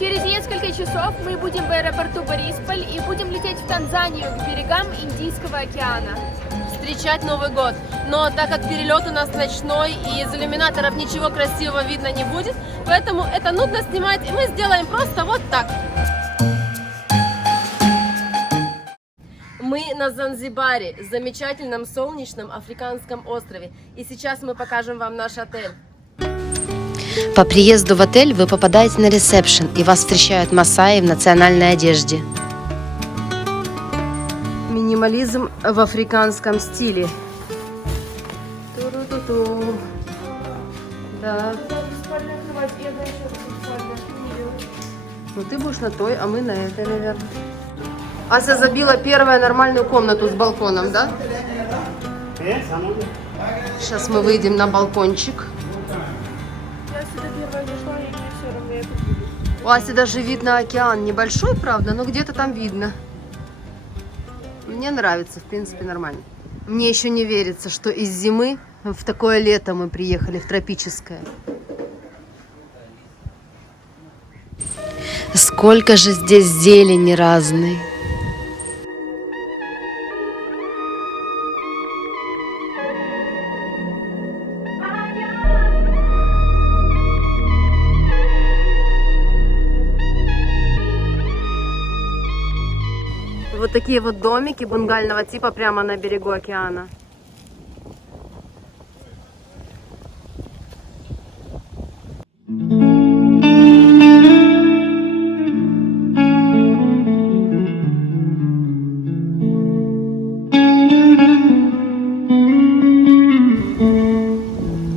Через несколько часов мы будем в аэропорту Борисполь и будем лететь в Танзанию к берегам Индийского океана. Встречать Новый год. Но так как перелет у нас ночной и из иллюминаторов ничего красивого видно не будет, поэтому это нудно снимать, и мы сделаем просто вот так. Мы на Занзибаре, замечательном солнечном африканском острове. И сейчас мы покажем вам наш отель. По приезду в отель вы попадаете на ресепшн, и вас встречают масаи в национальной одежде. Минимализм в африканском стиле. Ту-ру-ту-ту. Да. Ну ты будешь на той, а мы на этой, наверное. Ася забила первую нормальную комнату с балконом, да? Сейчас мы выйдем на балкончик. У Аси даже вид на океан. Небольшой, правда, но где-то там видно. Мне нравится, в принципе, нормально. Мне еще не верится, что из зимы в такое лето мы приехали, в тропическое. Сколько же здесь зелени разной. Вот такие вот домики бунгального типа прямо на берегу океана.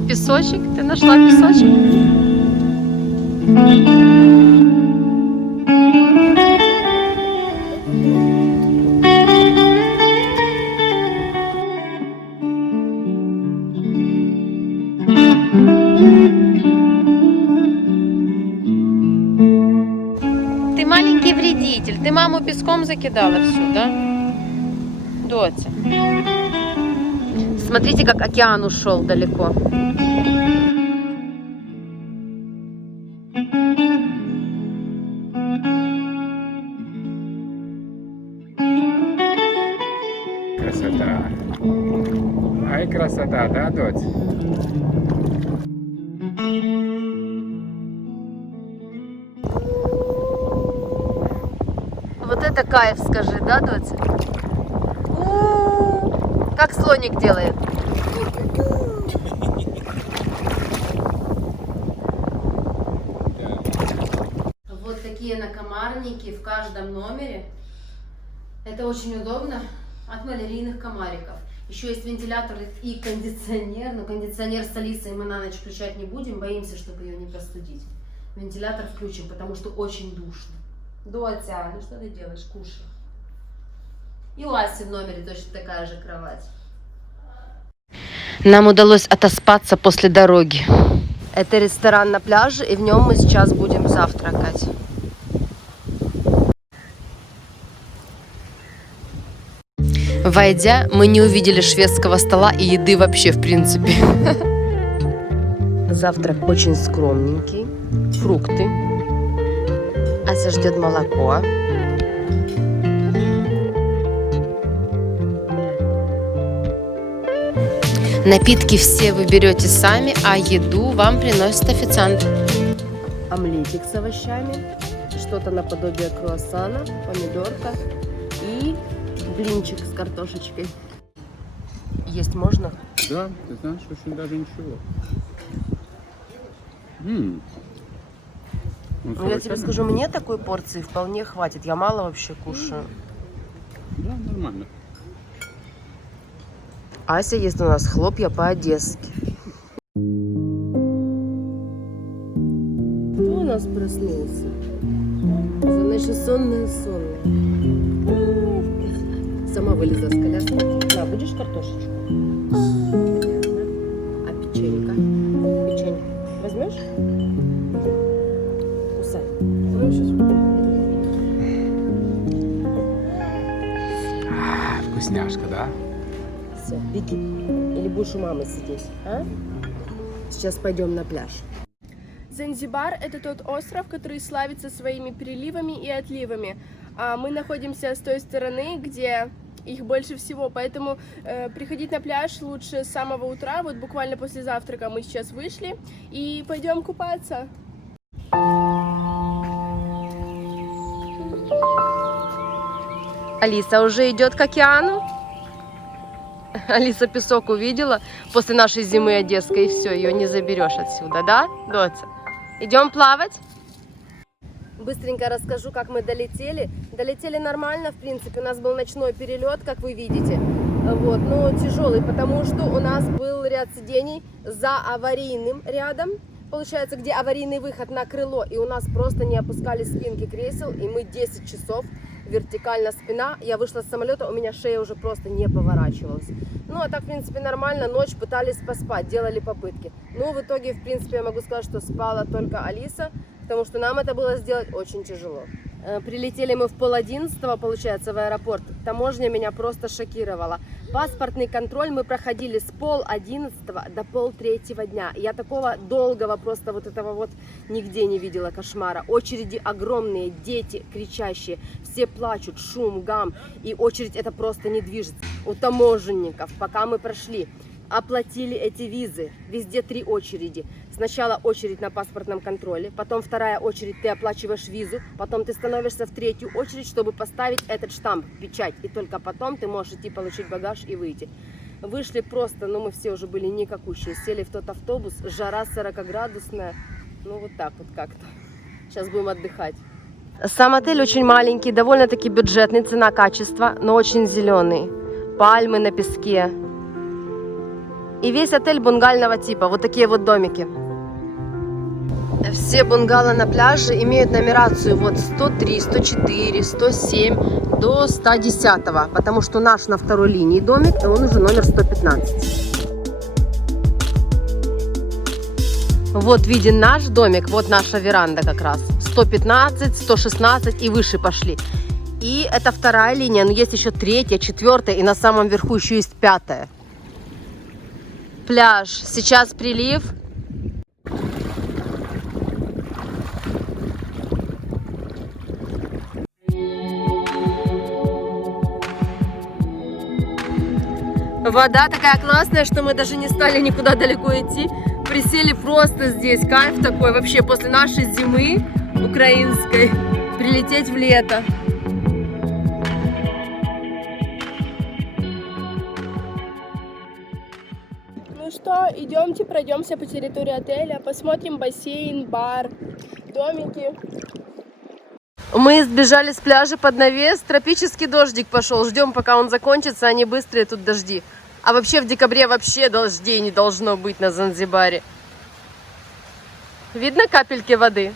Песочек? Ты нашла песочек? Ты маленький вредитель. Ты маму песком закидала всю, да? Дотя. Смотрите, как океан ушел далеко. Красота. Ай, красота, да, дочь? Вот это кайф, скажи, да, Дотя? Как слоник делает. Вот такие накомарники в каждом номере. Это очень удобно от малярийных комариков. Еще есть вентилятор и кондиционер, но кондиционер с Алисой мы на ночь включать не будем, боимся, чтобы ее не простудить. Вентилятор включим, потому что очень душно. Дотя, ну что ты делаешь? Кушай. И у Аси в номере точно такая же кровать. Нам удалось отоспаться после дороги. Это ресторан на пляже, и в нем мы сейчас будем завтракать. Войдя, мы не увидели шведского стола и еды вообще в принципе. Завтрак очень скромненький. Фрукты. Ася ждет молоко. Напитки все вы берете сами, а еду вам приносит официант. Омлетик с овощами. Что-то наподобие круассана, помидорка и блинчик с картошечкой. Есть можно? Да, ты знаешь, очень даже ничего. Ну, я тебе скажу, мне такой порции вполне хватит. Я мало вообще кушаю. Да, нормально. Ася ест у нас хлопья по-одесски. Кто у нас проснулся? Значит, сонная. Сама вылезла с коляски. На, будешь картошечку? А печенька? Печенька возьмешь? Кусай. Вкусняшка, да? Все, беги. Или будешь у мамы сидеть, а? Сейчас пойдем на пляж. Занзибар – это тот остров, который славится своими приливами и отливами. А мы находимся с той стороны, где их больше всего, поэтому приходить на пляж лучше с самого утра, вот буквально после завтрака мы сейчас вышли и пойдем купаться. Алиса уже идет к океану. Алиса песок увидела после нашей зимы одесской, и все, ее не заберешь отсюда, да, Доца? Идем плавать? Быстренько расскажу, как мы долетели. Долетели нормально, в принципе, у нас был ночной перелет, как вы видите, вот, но тяжелый, потому что у нас был ряд сидений за аварийным рядом, получается, где аварийный выход на крыло, и у нас просто не опускали спинки кресел, и мы 10 часов вертикально спина, я вышла с самолета, у меня шея уже просто не поворачивалась. Ну, а так, в принципе, нормально, ночь пытались поспать, делали попытки. Ну, в итоге, в принципе, я могу сказать, что спала только Алиса, потому что нам это было сделать очень тяжело. Прилетели мы в 10:30, получается, в аэропорт. Таможня меня просто шокировала. Паспортный контроль мы проходили с 10:30 до 2:30 дня. Я такого долгого просто вот этого вот нигде не видела кошмара. Очереди огромные, дети кричащие, все плачут, шум, гам. И очередь это просто не движется. У таможенников, пока мы прошли, оплатили эти визы. Везде 3 очереди. Сначала очередь на паспортном контроле, потом вторая очередь, ты оплачиваешь визу, потом ты становишься в 3-ю очередь, чтобы поставить этот штамп, печать, и только потом ты можешь идти получить багаж и выйти. Вышли просто, ну мы все уже были никакущие, сели в тот автобус, жара 40-градусная, ну вот так вот как-то. Сейчас будем отдыхать. Сам отель очень маленький, довольно-таки бюджетный, цена-качество, но очень зеленый. Пальмы на песке. И весь отель бунгального типа, вот такие вот домики. Все бунгало на пляже имеют нумерацию вот 103, 104, 107 до 110, потому что наш на второй линии домик, и он уже номер 115. Вот виден наш домик, вот наша веранда как раз. 115, 116 и выше пошли. И это вторая линия, но есть еще 3-я, 4-я, и на самом верху еще есть 5-я. Пляж. Сейчас прилив. Вода такая классная, что мы даже не стали никуда далеко идти. Присели просто здесь. Кайф такой вообще после нашей зимы украинской. Прилететь в лето. Ну что, идемте пройдемся по территории отеля, посмотрим бассейн, бар, домики. Мы сбежали с пляжа под навес, тропический дождик пошел. Ждем, пока он закончится, они быстрые тут дожди. А вообще в декабре вообще дождей не должно быть на Занзибаре. Видно капельки воды?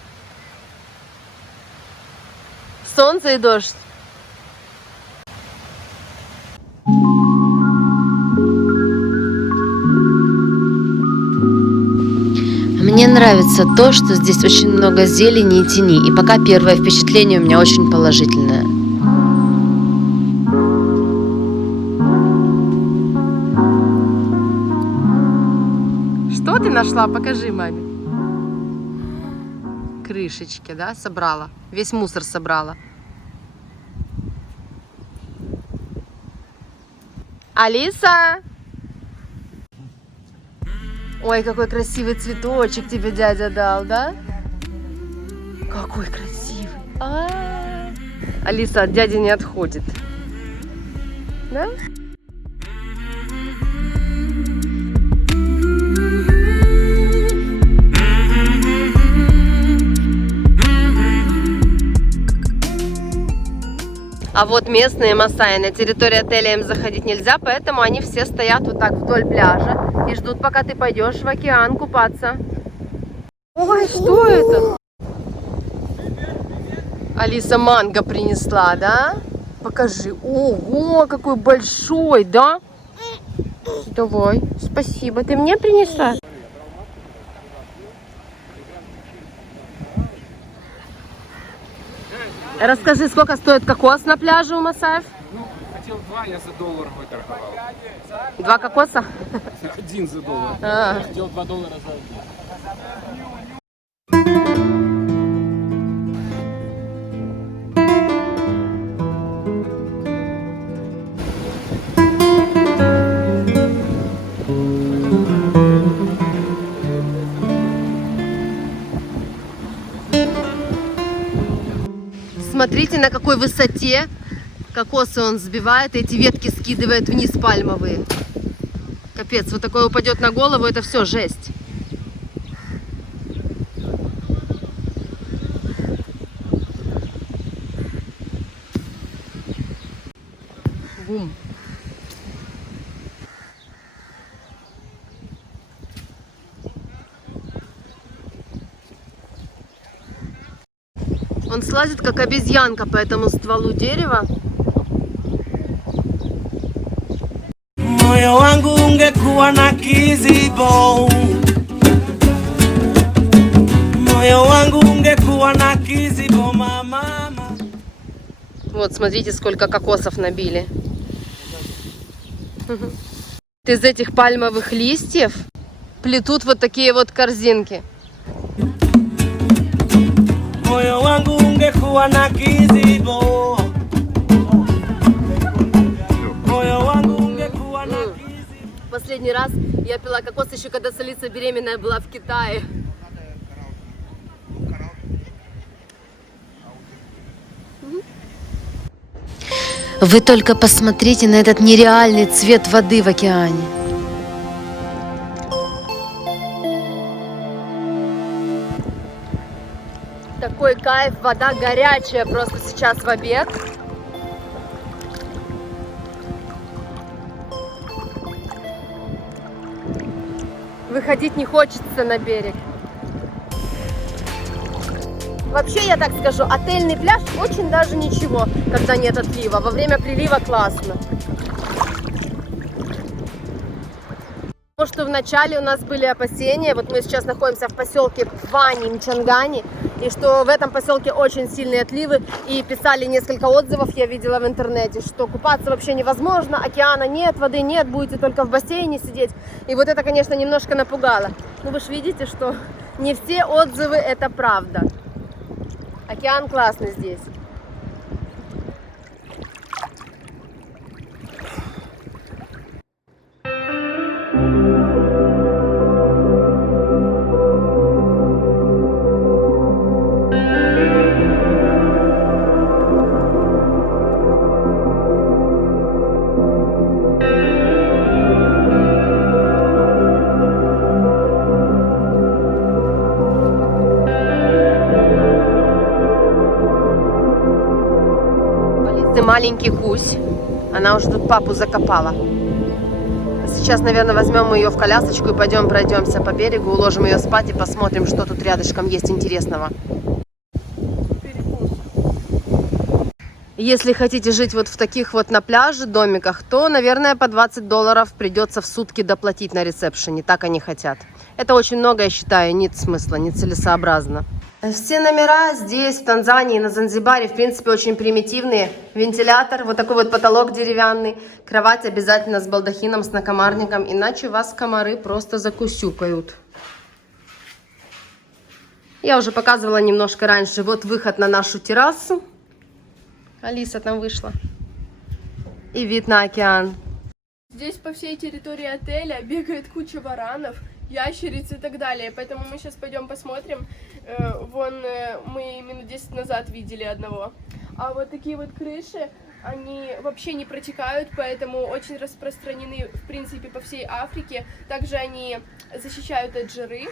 Солнце и дождь. Мне нравится то, что здесь очень много зелени и тени, и пока первое впечатление у меня очень положительное. Что ты нашла? Покажи маме. Крышечки, да, собрала. Весь мусор собрала. Алиса! Ой, какой красивый цветочек тебе дядя дал, да? Какой красивый. Алиса от дяди не отходит. Да? А вот местные масаи, на территории отеля им заходить нельзя, поэтому они все стоят вот так вдоль пляжа и ждут, пока ты пойдешь в океан купаться. Ой, что это? Алиса манго принесла, да? Покажи. Ого, какой большой, да? Давай, спасибо. Ты мне принесла? Расскажи, сколько стоит кокос на пляже у масаев? Ну, хотел 2, я за $1 выторговал. 2 кокоса? 1 за $1. А. Хотел $2 за 1. смотрите, на какой высоте кокосы он сбивает, и эти ветки скидывает вниз пальмовые. Капец, вот такое упадет на голову, это все жесть. Бум. Он слазит, как обезьянка по этому стволу дерева. Moyo wangu ungekuwa na kizibo, moyo wangu ungekuwa na kizibo mama. Вот, смотрите, сколько кокосов набили. Из этих пальмовых листьев плетут вот такие вот корзинки. Moyo wangu ungekuwa na kizibo, moyo wangu ungekuwa na kizibo. Последний раз я пила кокос еще когда Солица беременная была в Китае. Вы только посмотрите на этот нереальный цвет воды в океане. Такой кайф, вода горячая просто сейчас в обед. Выходить не хочется на берег. Вообще, я так скажу, отельный пляж очень даже ничего, когда нет отлива. Во время прилива классно. Потому что вначале у нас были опасения, вот мы сейчас находимся в поселке Пхвани, Мчангани, и что в этом поселке очень сильные отливы, и писали несколько отзывов, я видела в интернете, что купаться вообще невозможно, океана нет, воды нет, будете только в бассейне сидеть. И вот это, конечно, немножко напугало. Но вы же видите, что не все отзывы это правда. Океан классный здесь. Маленький гусь. Она уже тут папу закопала. Сейчас, наверное, возьмем ее в колясочку и пойдем пройдемся по берегу, уложим ее спать и посмотрим, что тут рядышком есть интересного. Если хотите жить вот в таких вот на пляже домиках, то, наверное, по $20 придется в сутки доплатить на ресепшене. Так они хотят. Это очень много, я считаю, нет смысла, нецелесообразно. Все номера здесь, в Танзании, на Занзибаре, в принципе, очень примитивные. Вентилятор, вот такой вот потолок деревянный, кровать обязательно с балдахином, с накомарником, иначе вас комары просто закусюкают. Я уже показывала немножко раньше. Вот выход на нашу террасу. Алиса там вышла. И вид на океан. Здесь по всей территории отеля бегает куча варанов, ящериц и так далее. Поэтому мы сейчас пойдем посмотрим. Мы минут 10 назад видели одного. А вот такие вот крыши, они вообще не протекают, поэтому очень распространены, в принципе, по всей Африке. Также они защищают от жары.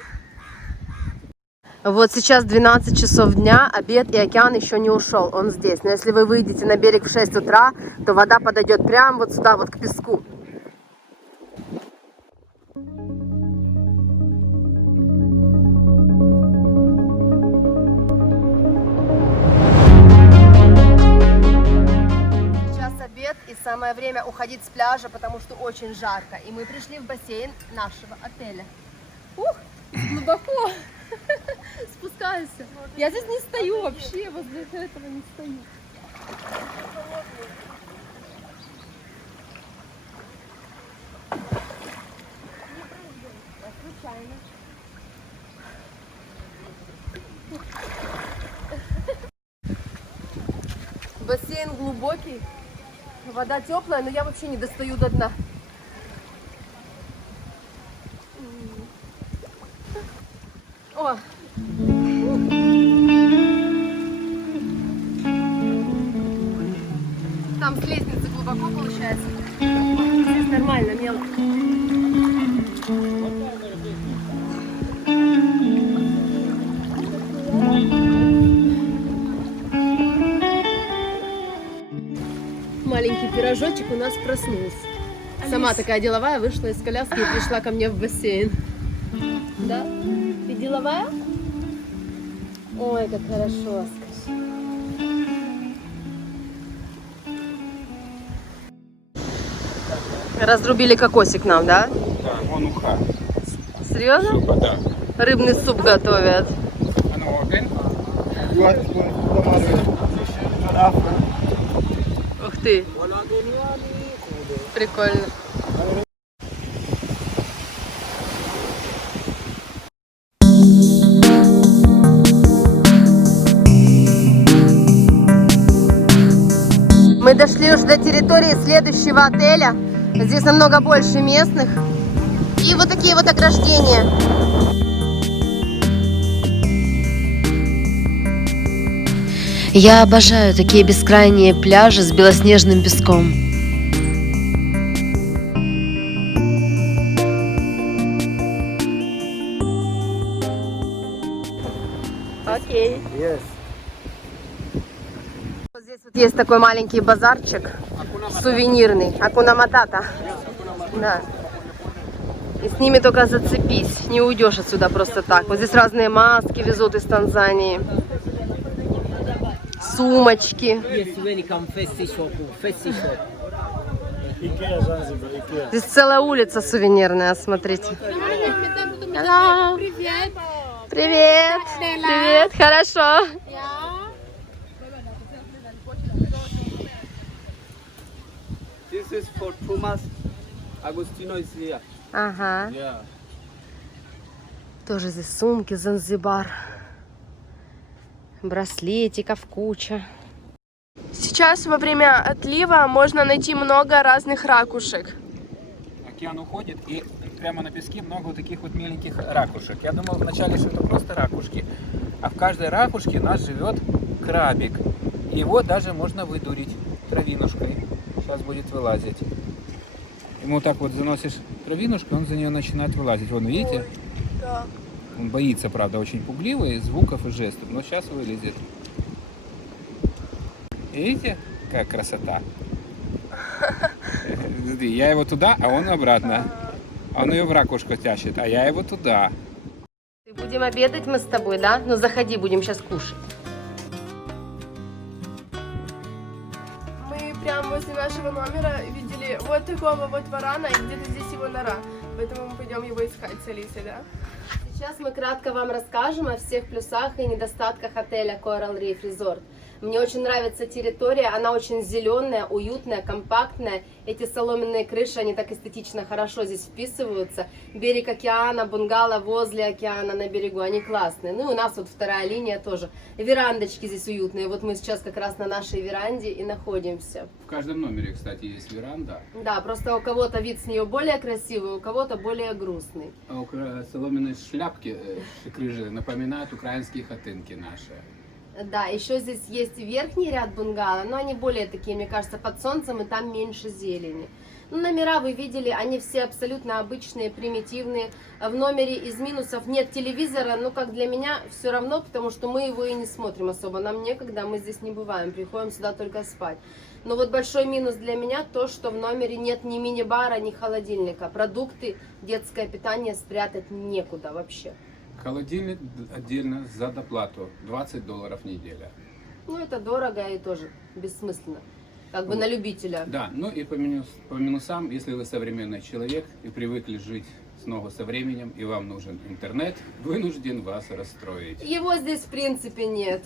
Вот сейчас 12 часов дня, обед, и океан еще не ушел, он здесь. Но если вы выйдете на берег в 6 утра, то вода подойдет прямо вот сюда, вот к песку. И самое время уходить с пляжа, потому что очень жарко. И мы пришли в бассейн нашего отеля. Ух, глубоко спускаюсь. Я здесь не стою вообще, возле этого не стою. Случайно. Бассейн глубокий. Вода теплая, но я вообще не достаю до дна. О! там с лестницы глубоко получается. Здесь нормально, мелко. Маленький пирожочек у нас проснулся. Сама такая деловая, вышла из коляски и пришла ко мне в бассейн. Да? Ты деловая? Ой, как хорошо, скажи. Разрубили кокосик нам, да? Да, вон уха. Серьезно? Супа, да. Рыбный суп готовят. А ну, один. Ух ты. Прикольно. Мы дошли уже до территории следующего отеля. Здесь намного больше местных. И вот такие вот ограждения. Я обожаю такие бескрайние пляжи с белоснежным песком. Окей. Вот здесь вот есть такой маленький базарчик, сувенирный, Акуна Матата. Да. И с ними только зацепись, не уйдешь отсюда просто так. Вот здесь разные маски везут из Танзании, сумочки. Здесь целая улица сувенирная, смотрите. Hello. Привет. Привет. Привет. Хорошо. This is for Thomas Agostino is here. Ага. Yeah. Тоже здесь сумки, Занзибар. Браслетиков куча. Сейчас во время отлива можно найти много разных ракушек. Океан уходит, и прямо на песке много вот таких вот миленьких ракушек. Я думал вначале, что это просто ракушки. А в каждой ракушке у нас живет крабик. И его даже можно выдурить травинушкой. Сейчас будет вылазить. Ему так вот заносишь травинушку, он за нее начинает вылазить. Вон, видите? Да. Он боится, правда, очень пугливый, звуков и жестов, но сейчас вылезет. Видите, как красота? Смотри, я его туда, а он обратно. Он ее в ракушку тащит, а я его туда. Будем обедать мы с тобой, да? Ну заходи, будем сейчас кушать. Мы прямо возле нашего номера видели вот такого вот варана, и где-то здесь его нора. Поэтому мы пойдем его искать с Алисой, да? Сейчас мы кратко вам расскажем о всех плюсах и недостатках отеля Coral Reef Resort. Мне очень нравится территория, она очень зеленая, уютная, компактная. Эти соломенные крыши, они так эстетично хорошо здесь вписываются. Берег океана, бунгало возле океана на берегу, они классные. Ну и у нас вот вторая линия тоже. Верандочки здесь уютные. Вот мы сейчас как раз на нашей веранде и находимся. В каждом номере, кстати, есть веранда. Да, просто у кого-то вид с нее более красивый, у кого-то более грустный. А соломенные шляпки, крыжи напоминают украинские хатынки наши. Да, еще здесь есть верхний ряд бунгало, но они более такие, мне кажется, под солнцем, и там меньше зелени. Ну, номера вы видели, они все абсолютно обычные, примитивные. В номере из минусов нет телевизора, ну, как для меня, все равно, потому что мы его и не смотрим особо. Нам некогда, мы здесь не бываем, приходим сюда только спать. Но вот большой минус для меня то, что в номере нет ни мини-бара, ни холодильника. Продукты, детское питание спрятать некуда вообще. Холодильник отдельно за доплату, $20 в неделю. Ну, это дорого и тоже бессмысленно. Как бы на любителя. Да, ну и по минусам, если вы современный человек и привыкли жить снова со временем, и вам нужен интернет, вынужден вас расстроить. Его здесь в принципе нет.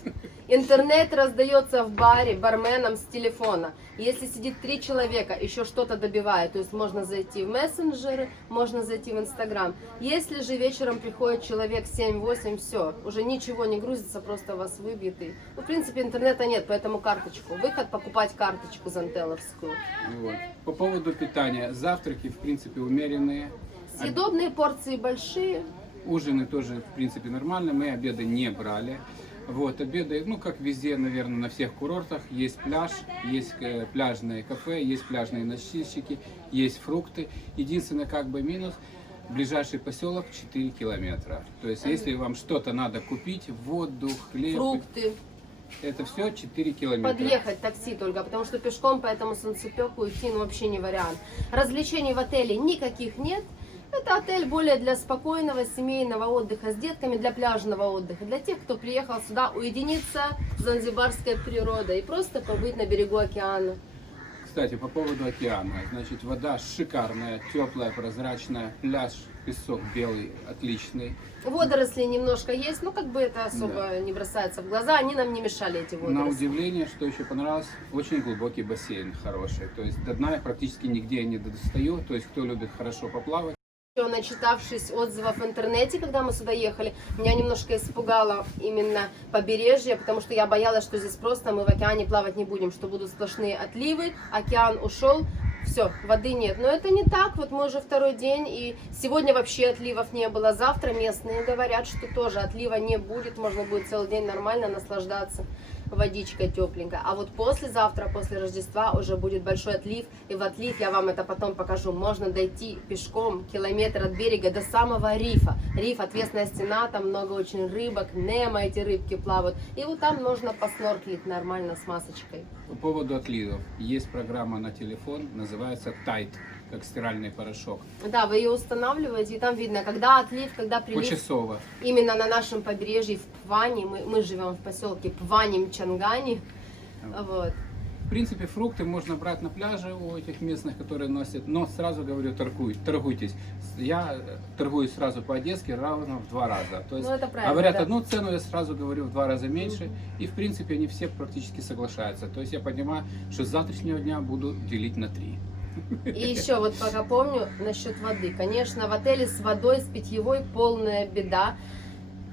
Интернет раздается в баре барменам с телефона. Если сидит 3 человека, еще что-то добивает, то есть можно зайти в мессенджеры, можно зайти в Инстаграм. Если же вечером приходит человек 7-8, все, уже ничего не грузится, просто вас выбьет. И, ну, в принципе, интернета нет, поэтому карточку. Выход покупать карточку зантеловскую. Вот. По поводу питания, завтраки в принципе умеренные. Съедобные порции большие. Ужины тоже, в принципе, нормально. Мы обеды не брали. Вот, обеды, ну, как везде, наверное, на всех курортах, есть пляж, есть пляжные кафе, есть пляжные носильщики, есть фрукты. Единственный, как бы, минус, ближайший поселок 4 километра. То есть, если вам что-то надо купить, воду, хлеб, Фрукты. это все 4 километра. Подъехать такси только, потому что пешком по этому солнцепеку идти ну, вообще не вариант. Развлечений в отеле никаких нет. Это отель более для спокойного семейного отдыха с детками, для пляжного отдыха, для тех, кто приехал сюда уединиться с занзибарской природой и просто побыть на берегу океана. Кстати, по поводу океана. Значит, вода шикарная, теплая, прозрачная, пляж, песок белый, отличный. Водоросли немножко есть, но как бы это особо не бросается в глаза, они нам не мешали, эти водоросли. На удивление, что еще понравилось, очень глубокий бассейн хороший. То есть до дна я практически нигде не достаю. То есть кто любит хорошо поплавать. Начитавшись отзывов в интернете, когда мы сюда ехали, меня немножко испугало именно побережье, потому что я боялась, что здесь просто мы в океане плавать не будем, что будут сплошные отливы, океан ушел, все, воды нет. Но это не так, вот мы уже второй день, и сегодня вообще отливов не было, завтра местные говорят, что тоже отлива не будет, можно будет целый день нормально наслаждаться водичкой тепленькой. А вот послезавтра, после Рождества, уже будет большой отлив. И в отлив, я вам это потом покажу, можно дойти пешком километр от берега до самого рифа. Риф, отвесная стена, там много очень рыбок, немо эти рыбки плавают. И вот там можно поснорклить нормально с масочкой. По поводу отливов. Есть программа на телефон, называется Tide, как стиральный порошок. Да, вы ее устанавливаете, и там видно, когда отлив, когда прилив. Почасово. Именно на нашем побережье в Пване, мы живем в поселке Пвани-Мчангани. Вот. В принципе, фрукты можно брать на пляже у этих местных, которые носят, но сразу говорю, торгуйтесь. Я торгую сразу по-одесски равно в 2 раза. То есть Ну, это правильно, говорят да. одну цену, я сразу говорю в 2 раза меньше, и в принципе они все практически соглашаются. То есть я понимаю, что с завтрашнего дня буду делить на 3. И еще вот пока помню насчет воды. Конечно, в отеле с водой, с питьевой полная беда.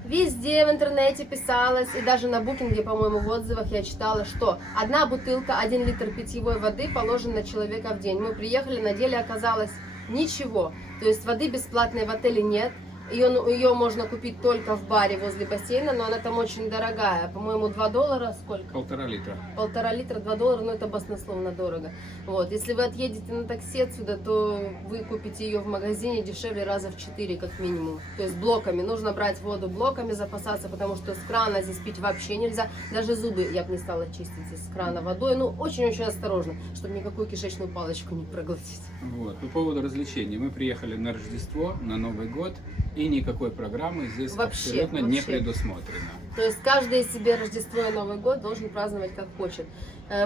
Везде в интернете писалось, и даже на букинге, по-моему, в отзывах я читала, что 1 бутылка, 1 литр питьевой воды положен на человека в день. Мы приехали, на деле оказалось ничего. То есть воды бесплатной в отеле нет. Ее можно купить только в баре возле бассейна, но она там очень дорогая. По-моему, $2 сколько? 1,5 литра. 1,5 литра, $2, ну это баснословно дорого. Вот. Если вы отъедете на такси отсюда, то вы купите ее в магазине дешевле раза в 4 как минимум. То есть блоками. Нужно брать воду блоками, запасаться, потому что с крана здесь пить вообще нельзя. Даже зубы я бы не стала чистить из крана водой. Ну, очень-очень осторожно, чтобы никакую кишечную палочку не проглотить. Вот. По поводу развлечений. Мы приехали на Рождество, на Новый год, и никакой программы здесь абсолютно не предусмотрено. То есть каждый себе Рождество и Новый год должен праздновать как хочет.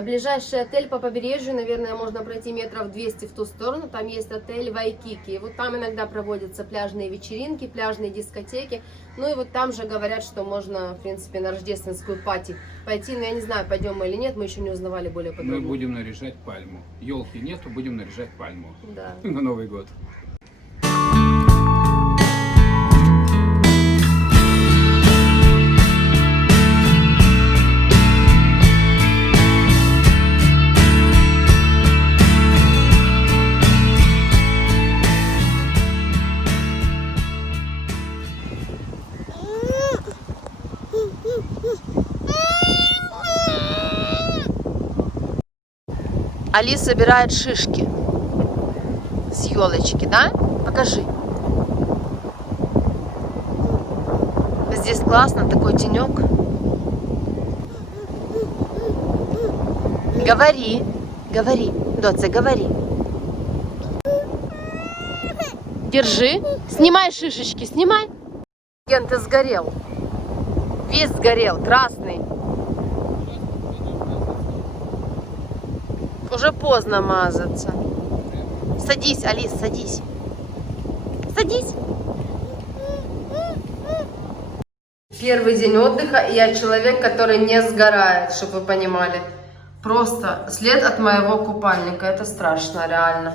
Ближайший отель по побережью, наверное, можно пройти метров 200 в ту сторону. Там есть отель Вайкики. И вот там иногда проводятся пляжные вечеринки, пляжные дискотеки. Ну и вот там же говорят, что можно, в принципе, на рождественскую пати пойти. Но я не знаю, пойдем мы или нет, мы еще не узнавали более подробно. Мы будем наряжать пальму. Елки нету, будем наряжать пальму. Да. На Новый год. Алис собирает шишки с елочки, да? Покажи. Здесь классно, такой тенек. Говори, говори, Доця, говори. Держи, снимай шишечки, снимай. Ген, ты сгорел. Весь сгорел, красный. Уже поздно мазаться. Садись, Алис, садись. Садись. Первый день отдыха, и я человек, который не сгорает, чтобы вы понимали. Просто след от моего купальника. Это страшно, реально.